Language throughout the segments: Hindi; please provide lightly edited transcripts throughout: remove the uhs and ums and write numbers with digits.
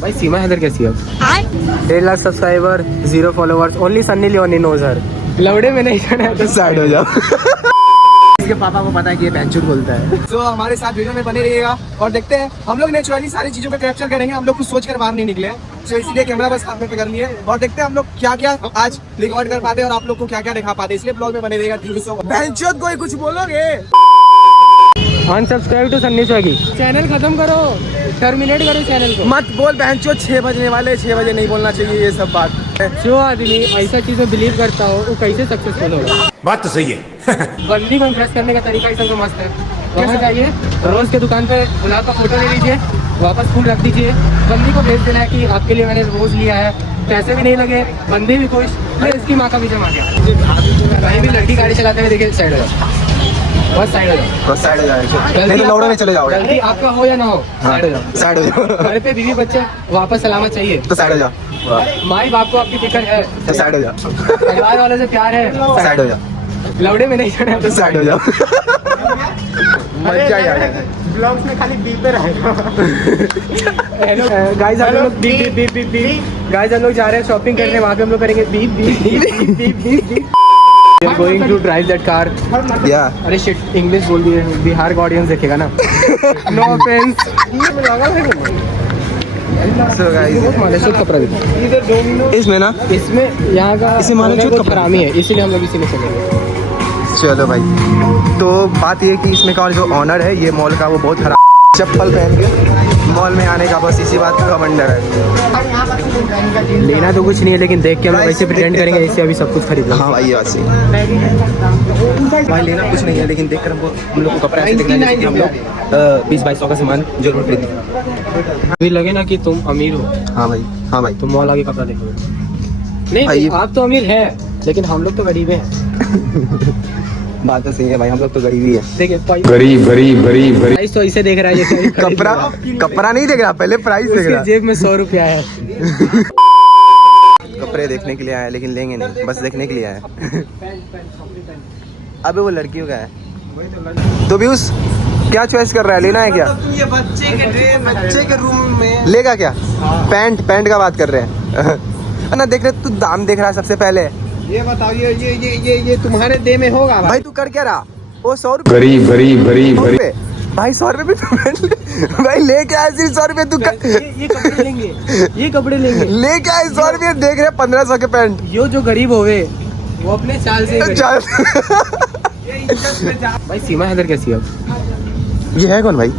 भाई सीमा हैदर कैसी है? 1.5 lakh subscriber, 0 followers, only Sunny Leone knows her. लवड़े में नहीं जाना है तो साइड हो जाओ। इसके पापा को पता है कि ये बेंचूट बोलता है। तो हमारे साथ वीडियो में बने रहिएगा और देखते हैं। हम लोग नेचुरली सारी चीजों को कैप्चर करेंगे। हम लोग कुछ सोच कर बाहर नहीं निकले, तो इसलिए कैमरा बस हाथ में पकड़ लिए और देखते हैं हम लोग क्या क्या आज रिकॉर्ड कर पाते हैं और आप लोग को क्या क्या दिखा पाते हैं। इसलिए ब्लॉग में बने रहिएगा। Thank you so much. बेंचोद कोई कुछ बोलोगे? Unsubscribe to Sunny Swaggy. Channel खत्म करो, टर्मिनेट करो चैनल को। मत बोल बेंचोद, 6 बजने वाले, 6 बजे नहीं बोलना चाहिए ये सब बात। जो आदमी ऐसा चीज में बिलीव करता हो वो कैसे सक्सेसफुल होगा? बात तो सही है। बंदी को इम्प्रेस करने का तरीका ही सबको मस्त है। वहाँ जाइए, रोज के दुकान पे गुलाब का फोटो ले लीजिए, वापस फूल रख दीजिए, बंदी को भेज देना है कि आपके लिए मैंने रोज लिया है, पैसे भी नहीं लगे, बंदी भी खुश, इसकी माँ का भी जमा गया। कहीं भी लड़की गाड़ी चलाते हुए देखिए साइड हो जाओ, बस साइड हो जाओ, बस साइड हो जाओ, नहीं तो लौड़ा में चले जाओ। गलती आपका हो या ना हो, साइड हो जाओ, साइड हो जाओ। घर पे बीवी बच्चे वापस सलामत चाहिए तो साइड हो जाओ। माई बाप को आपकी फिक्र है तो साइड हो जाओ। परिवार वालों से प्यार है, साइड हो जाओ। लौड़े में नहीं जाना तो साइड हो जाओ। मजा ही आ जाएगा। ब्लॉग्स में खाली बीपर रहेगा। गाइस हम लोग beep beep beep beep guys हम लोग जा रहे हैं शॉपिंग करने, वहाँ पे हम लोग करेंगे beep beep beep beep beep. We are going to drive that car. Yeah. अरे शिट, इंग्लिश बोल दिए, बिहार का ऑडियंस देखेगा ना। No offense. So guys, कपड़ा दिखा। इसमें ना, इसमें यहाँ का इसमें मानो बहुत कपड़ा हरामी है, इसीलिए हम लोग इसी में चलेंगे। चलो भाई। तो बात ये कि इसमें का जो ऑनर है ये मॉल का, वो बहुत खराब चप्पल पहन के मॉल में आने का बस इसी बात का वंडर है। लेना तो कुछ नहीं है, लेकिन देख के हम लोग वैसे प्रिटेंड करेंगे इससे अभी सब कुछ खरीद लो। हाँ भाई ये बात सही। भाई लेना कुछ नहीं है, लेकिन देखकर हम लोग को कपड़ा ऐसे दिखना है कि हम लोग 20-2200 का सामान जरूर खरीदेंगे। अभी लगे ना कि तुम अमीर हो। हाँ भाई, हाँ भाई। तुम मॉल आगे कपड़ा देखो। नहीं आप तो अमीर है, लेकिन हम लोग तो गरीब हैं। बात तो सही है भाई, हम लोग तो गरीब ही है। देखिए गरीब गरीब गरीब गरीब। प्राइस तो इसे देख रहा है जैसे कपड़ा नहीं देख रहा, पहले प्राइस देख रहा। जेब में 100 रुपया है। कपड़े देखने के लिए आए, लेकिन लेंगे नहीं, बस देखने के लिए आए। अबे वो लड़कियों का है। तो भी उस क्या चॉइस कर रहा है, लेना है क्या? ये बच्चे के रूम में लेगा क्या? पैंट का बात कर रहे हैं ना। देख रहे तू दाम देख रहा है सबसे पहले। ये बताओ, ये तुम्हारे दे में होगा भाई तू कर क्या रहा? वो 100 रुपए गरीब गरीब गरीब गरीब। भाई 100 रुपए भाई ले क्या है? सिर्फ 100 रुपए तू ये कपड़े लेंगे, ये कपड़े लेंगे। ले क्या है? 100 रुपए देख रहे 1500 के पैंट। यो जो गरीब होवे वो अपने चाल से भाई सीमा हैदर कैसी है? ये है कौन भाई?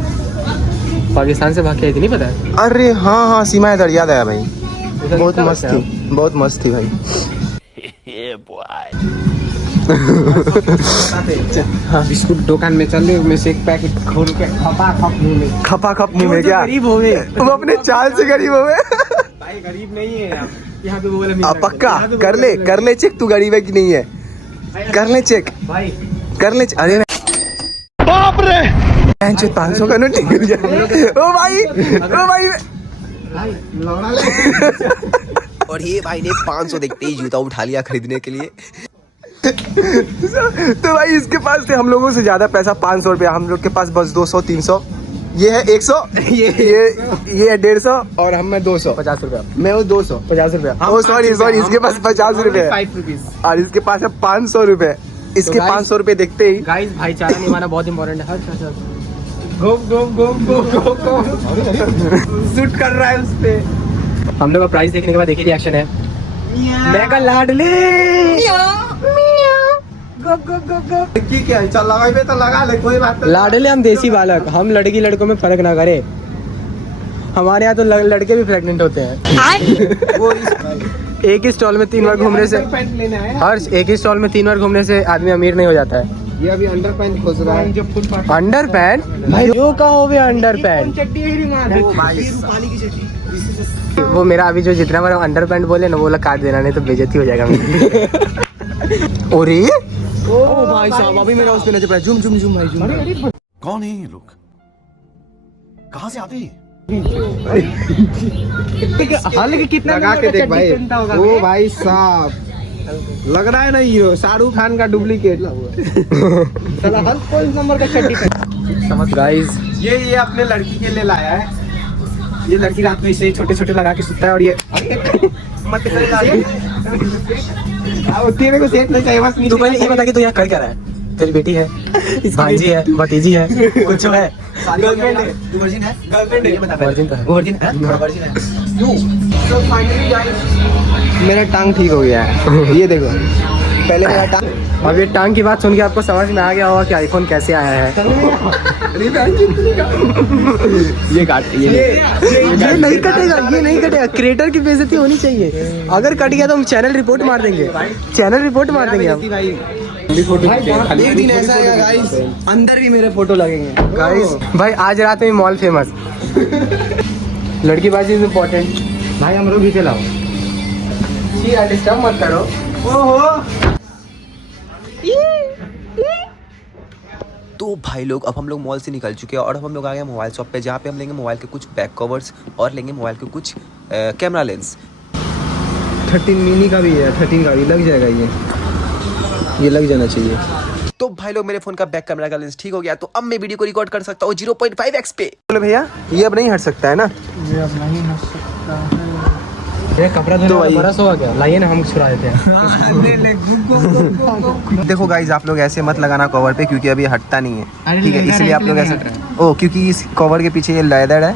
पाकिस्तान से भाग के आई थी, नहीं पता है? अरे हाँ, सीमा हैदर याद आया भाई। बहुत कितना मस्त बचा है? थी, बहुत मस्त थी भाई। बिस्कुट दुकान में चल रहे, में से एक पैकेट खोल के खपा खप मुंह में क्या? गरीब होवे वो अपने चाल से गरीब हुए। भाई गरीब नहीं है यहाँ पे। वो वाला पक्का कर ले चेक, तू गरीब है कि नहीं है? कर ले चेक भाई, कर ले। अरे बाप रे, 500 का नोट निकल गया। ओ भाई और ये भाई ने 500 देखते ही जूता उठा लिया खरीदने के लिए। तो भाई इसके पास थे हम लोगों से ज्यादा पैसा, 500 रुपया। हम लोग के पास बस 200-300। ये है 100, ये है 150 और हम में 200 50 रुपया। मैं वो 250 रुपया। ओ सॉरी, इसके पास 50 रुपए 5 रुपीज और इसके पास है 500 रुपए। इसके 500 रुपए देखते ही गाइस भाईचारा निभाना बहुत इंपॉर्टेंट है। हर घूम शूट कर रहा है उस पे। हम लोग का प्राइस देखने के बाद देखिए रिएक्शन है। मैं का लाडली क्या चल लगा पे तो लगा ले, कोई बात नहीं। लाडले हम देसी बालक, हम लड़की लड़कों में फर्क ना करे। हमारे यहाँ तो लड़के भी प्रेग्नेंट होते हैं। एक ही स्टॉल में 3 बार घूमने से हर्ष, एक ही स्टॉल में 3 बार घूमने से आदमी अमीर नहीं हो जाता है। ये अभी अंडर पैंट खोज रहा है। अंडर पैंट भाई जो का हो गया अंडर पैंट। वो मेरा अभी जो जितना बार अंडर पैंट बोले ना वो वाला काट देना, नहीं तो बेइज्जती हो जाएगा मेरी। अरे ओ भाई साहब, अभी मेरा उस पे नजर पड़ा। जूम भाई जूम। कौन है ये लोग? कहाँ से आते हैं? हाल कितना लगा के देख भाई। ओ भाई साहब, लग रहा है ना हीरो शाहरुख खान का डुप्लीकेट। साला हर कोई नंबर का चड्डी पहन। गाइस ये अपने लड़की के लिए लाया है। ये लड़की रात में इसे छोटे छोटे लगा के सुता है और ये मत तेरे को सेट नहीं चाहिए बस। तू पहले ये बता कि तू यहाँ कर क्या रहा है? तेरी बेटी है, भांजी है, भतीजी है, कुछ है? गर्लफ्रेंड है। तू वर्जिन है? गर्लफ्रेंड है, ये बता। वर्जिन है। वर्जिन है? वर्जिन है। तो फाइनली गाइस मेरा टांग ठीक हो गया है। ये देखो, पहले मेरा टांग, अब ये टांग की बात सुन के आपको समझ में आ गया होगा कि आईफोन कैसे आया है। ये काट ये नहीं कटेगा, ये नहीं कटेगा। क्रिएटर की बेइज्जती होनी चाहिए। अगर कट गया तो हम चैनल रिपोर्ट मार देंगे, चैनल रिपोर्ट मार देंगे हम। एक दिन ऐसा आएगा गाइस, अंदर भी मेरे फोटो लगेंगे गाइस भाई आज रात में मॉल फेमस। लड़की बाजी इज इम्पोर्टेंट। भाई हम लोग भी चलाओ, डिस्टर्ब मत करो। ओहो। तो भाई लोग अब हम लोग मॉल से निकल चुके हैं और अब हम लोग आ गए मोबाइल शॉप पे, जहाँ पे हम लेंगे मोबाइल के कुछ बैक कवर्स और लेंगे मोबाइल के कुछ कैमरा लेंस। 13 मिनी का भी है, 13 का भी लग जाएगा। ये लग जाना चाहिए। तो भाई लोग मेरे फोन का बैक कैमरा का लेंस ठीक हो गया, तो अब मैं वीडियो को रिकॉर्ड कर सकता हूँ 0.5x पे। बोले भैया ये अब नहीं हट सकता है ना? ये अब नहीं हट सकता है। ये कपड़ा धोने वाला बरस होगा क्या? लाइए ना, हम छुड़ा देते हैं। देखो गाइज, आप लोग ऐसे मत लगाना कवर पे, क्योंकि अभी हटता नहीं है, ठीक है? इसलिए आप लोग ऐसे, ओ क्योंकि इस कवर के पीछे ये लेदर है,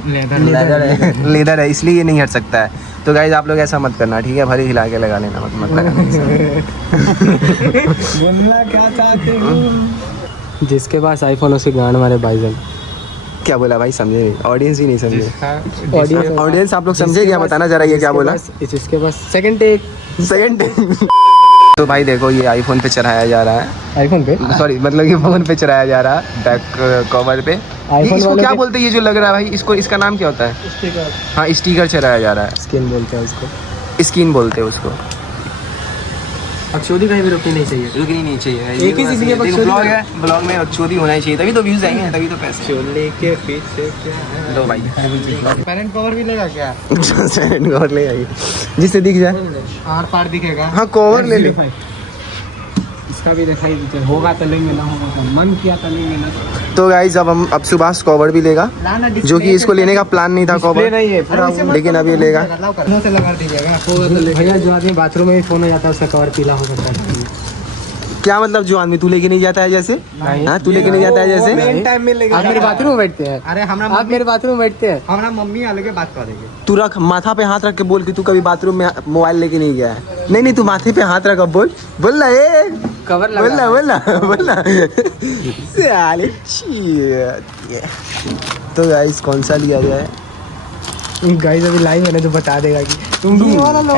लेदर है, इसलिए ये नहीं हट सकता है। तो गाइज आप लोग ऐसा मत करना, ठीक है? भरी हिला के लगा लेना, मत लगाना। बोलना क्या चाहते हो? जिसके पास आईफोन उसके गांड मारे भाईजान। क्या बोला भाई? समझे नहीं, ऑडियंस ही नहीं समझे। ऑडियंस आप लोग समझे क्या? बताना जरा ये क्या बोला। इसके पास सेकंड टेक। तो भाई देखो, ये आईफोन पे चढ़ाया जा रहा है, आईफोन पे, सॉरी मतलब ये फोन पे चढ़ाया जा रहा है बैक कवर पे। ये इसको क्या बोलते हैं, ये जो लग रहा है भाई, इसको इसका नाम क्या होता है? स्टिकर। हाँ, स्टिकर चढ़ाया जा रहा है, स्किन बोलते हैं उसको, स्किन बोलते हैं उसको। अक्षोदी कहीं भी रुकनी नहीं चाहिए। रुकनी नहीं चाहिए। एक ही चीज़ के बकचोदी ब्लॉग है, ब्लॉग में बकचोदी होना ही चाहिए, तभी तो व्यूज आएंगे, तभी तो पैसे। चोले के पीछे लो भाई, पैरेंट कवर भी लेगा क्या? साइड कवर ले आइए जिससे दिख जाए। आर पार दिखेगा। हाँ, कवर ले ले। इसका भी दिखाई दीजिए, होगा तो लेंगे, ना होगा तो मन किया तो लेंगे ना। तो गाइज अब सुभाष कवर भी लेगा, जो कि इसको लेने का प्लान नहीं था कवर, लेकिन अब ये लेगा। से लगा दीजिएगा। भैया जो आदमी बाथरूम में भी फोन हो जाता है उसका कवर पीला हो सकता है। क्या मतलब जो आदमी तू लेके नहीं जाता है जैसे? हाँ, तू लेके नहीं जाता है जैसे? टाइम में लेके आप मेरे बाथरूम में बैठते हैं? अरे हमरा आप मेरे बाथरूम में बैठते हैं? हमारा मम्मी अलग बात कर देंगे। तू रख माथा पे हाथ रख के बोल कि तू कभी बाथरूम में मोबाइल लेके नहीं गया है। नहीं तू माथे पे हाथ रख, अब बोल ना, ए कवर बोल ना। साले तो गाइस कौन सा लिया जाए? गाइस अभी लाइव है ना, जो बता देगा कि तुम ये वाला लो,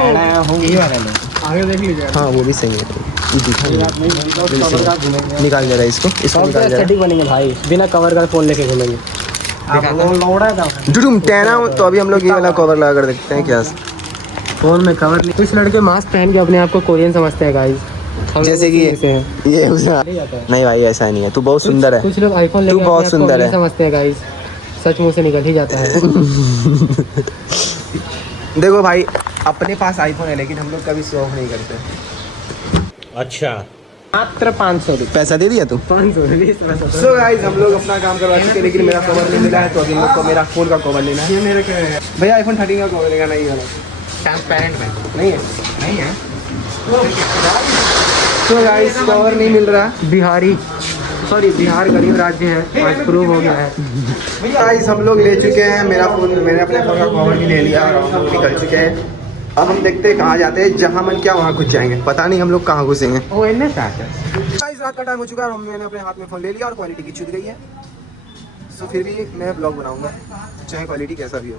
ये वाला लो, आगे देख लीजिएगा। हाँ, वो भी सही है। निकाल जरा इसको निकाल जरा। सेटिंग बनेंगे भाई, बिना कवर का फोन लेके घूमेंगे। डुडुम टैना। तो अभी हम लोग ये वाला कवर लगा कर देखते हैं क्या फोन में कवर नहीं। कुछ लड़के मास्क पहन के अपने आप को कोरियन समझते हैं गाइस, जैसे कि ये नहीं भाई, ऐसा नहीं है। तू बहुत सुंदर है। कुछ लोग आईफोन तू बहुत सुंदर है समझते हैं गाइस, सच मुंह से निकल ही जाता है। देखो भाई, अपने पास आईफोन है, लेकिन हम लोग कभी शो ऑफ नहीं करते। अच्छा, मात्र 500 रुपये। पैसा दे दिया तू? 500। सो गाइस, हम लोग अपना काम करवा चुके, लेकिन मेरा कवर नहीं मिला है, तो अभी लोग को मेरा फोन का कवर लेना है। ये मेरे भैया आईफोन 13 का कवर लेगा, नहीं वाला ट्रांसपेरेंट में नहीं है। नहीं है। तो गाइस, कवर नहीं मिल रहा। बिहार गरीब राज्य है, आज प्रूव हो गया है। गाइस, हम लोग ले चुके हैं मेरा फोन, मैंने अपने फोन का कवर भी ले लिया और हम लोग निकल चुके हैं। अब हम देखते हैं कहाँ जाते हैं, जहाँ मन किया वहाँ घुस जाएंगे, पता नहीं हम लोग कहाँ घुसेंगे। गाइस, रात का टाइम हो चुका है, मैंने अपने हाथ में फोन ले लिया और क्वालिटी की छूट गई है। सो फिर भी मैं ब्लॉग बनाऊंगा, चाहे क्वालिटी कैसा भी हो।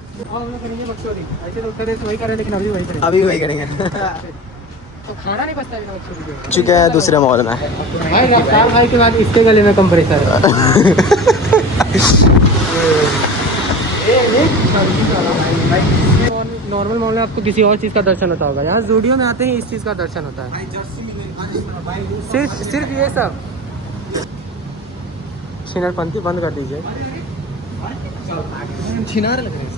अभी वही करेंगे। तो खाना नहीं बचता है। चुके हैं दूसरे मॉल में। भाई रफ्तार भाई के बाद इसके गले में कंप्रेसर है। नॉर्मल मॉल में आपको किसी और चीज़ का दर्शन होता होगा, यहाँ ज़ूडियो में आते ही इस चीज़ का दर्शन होता है। सिर्फ ये सब। छिनारपंथी बंद कर दीजिए। छिनार लग रहे हैं।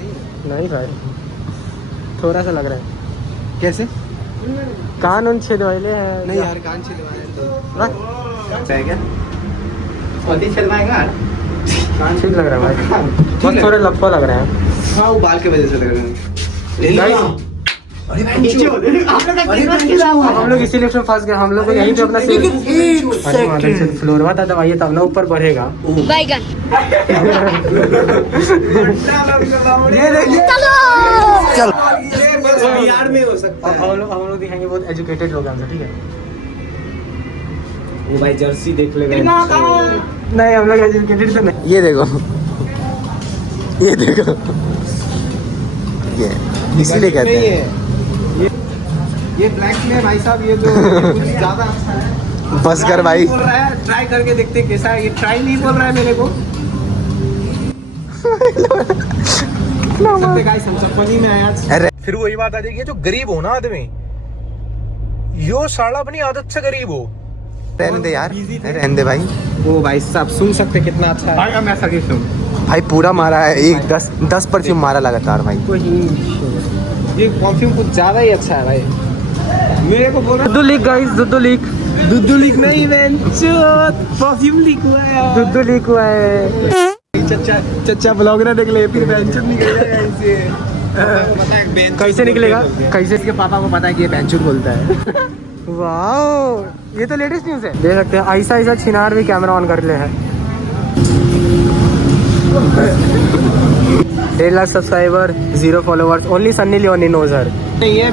नहीं भाई, थोड़ा सा लग रहा है। कैसे? कान उन छेदवाइले हैं। नहीं यार, कान छिलवाए ठीक लग रहा है भाई, बस थोड़े लप्पा लग रहे हैं। हाँ वो बाल की वजह से लग रहा है। हम लोग इसी लिफ्ट में फंस गए। हम लोग को यहीं पे अपना फ्लोर हुआ था, दवाइए तब ना ऊपर बढ़ेगा। बैगन बिहार में हो सकता है। हम लोग दिखाएंगे बहुत एजुकेटेड लोग हैं हमसे, ठीक है? वो भाई जर्सी देख ले। नहीं हम लोग एजुकेटेड तो नहीं। ये देखो, ये देखो, ये इसीलिए कहते हैं ये ब्लैक में भाई साहब ये जो कुछ ज्यादा अच्छा है। बस कर भाई। बोल रहा है ट्राई करके देखते हैं कैसा है। ये ट्राई नहीं बोल रहा है मेरे को। गाइस हम चप्पली में आया। अरे फिर वही बात आ जाएगी, जो गरीब हो ना आदमी, यो साला अपनी आदत से गरीब हो। रहने दे यार, रहने दे भाई। वो भाई साहब सुन सकते कितना अच्छा है। भाई मैं सगी सुन। भाई पूरा मारा है, एक 10 परफ्यूम मारा लगातार भाई। ये परफ्यूम कुछ ज्यादा ही अच्छा है भाई। मेरे को बोल रहा दुद्धू लीक गाइस, दुद्धू लीक। दुद्धू लीक नहीं परफ्यूम लीक हुआ है। दुद्धू लीक हुआ है। चच्चा ब्लॉग ना देख ले, फिर बेंचर निकलेगा इसे। कैसे निकलेगा? कैसे? इसके पापा को पता है कि ये बेंचर बोलता है। वाह, ये तो लेटेस्ट न्यूज़ है। देख सकते हैं ऐसा ऐसा छिनार भी कैमरा ऑन कर ले है। 1.5 lakh subscriber, 0 followers, only Sunny Leone knows her. नहीं है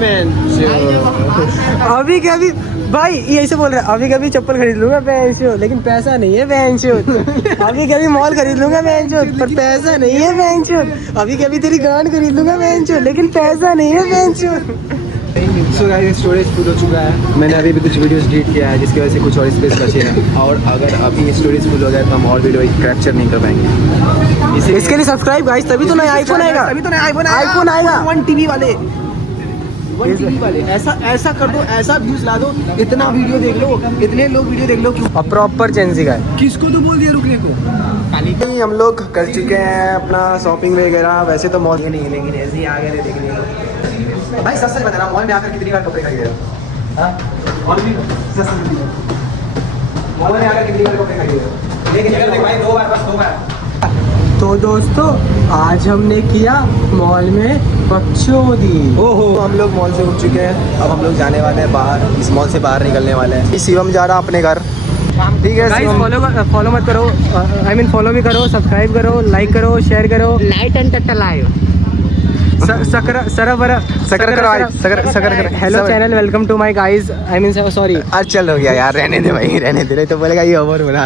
अभी क्या, अभी भाई ये ऐसे बोल रहा है, अभी कभी चप्पल खरीद लूंगा बेंचो, लेकिन पैसा नहीं है बेंचो। अभी कभी मॉल खरीद लूंगा बेंचो, पर पैसा नहीं है बेंचो। अभी कभी तेरी गांड खरीद लूंगा बेंचो, लेकिन पैसा नहीं है बेंचो। सो गाइस स्टोरेज फुल हो चुका है। मैंने अभी भी कुछ वीडियोस डिलीट किया है जिसकी वजह से कुछ और स्पेस बचे हैं। और अगर अभी स्टोरेज फुल हो जाए तो हम और वीडियो कैप्चर नहीं कर पाएंगे। इसके लिए सब्सक्राइब गाइस, तभी तो नया आईफोन आएगा। तभी तो नया आईफोन आएगा। 1 टीवी वाले, 1 टीवी वाले। ऐसा कर दो, ऐसा व्यूज ला दो, इतना वीडियो देख लो, इतने लोग वीडियो देख लो। क्यों? और प्रॉपर जेंजी का है। किसको तो बोल दिया रुकने को? नहीं, हम लोग कर चुके हैं अपना शॉपिंग वगैरह। वैसे तो मॉल नहीं, लेकिन ऐसे ही आ गए देखने को। भाई सच सच बताना, मॉल में आकर कितनी बार कपड़े खरीदे हो? हाँ? मॉल में आकर कितनी बार कपड़े खरीदे हो? लेकिन इधर देख भाई, 2 बार, बस 2 बार। तो दोस्तों आज हमने किया मॉल में बकचोदी। ओहो, हम लोग मॉल से उठ चुके हैं। अब हम लोग जाने वाले हैं बाहर, इस मॉल से बाहर निकलने वाले हैं। शिवम जा रहा अपने घर, ठीक है? गाइस शिवम फॉलो मत करो, आई मीन फॉलो भी करो, सब्सक्राइब करो, लाइक करो, शेयर करो, लाइट एंड टट्टा live. Hello channel, welcome to my guys, I mean sorry. आज चल हो गया यार, रहने दे भाई, रहने दे। नहीं तो बोलेगा ये ओवर बोला।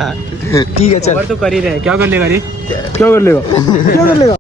ठीक है चल। तो कर ही रहे, क्या कर लेगा रे? क्या कर लेगा? क्या कर लेगा?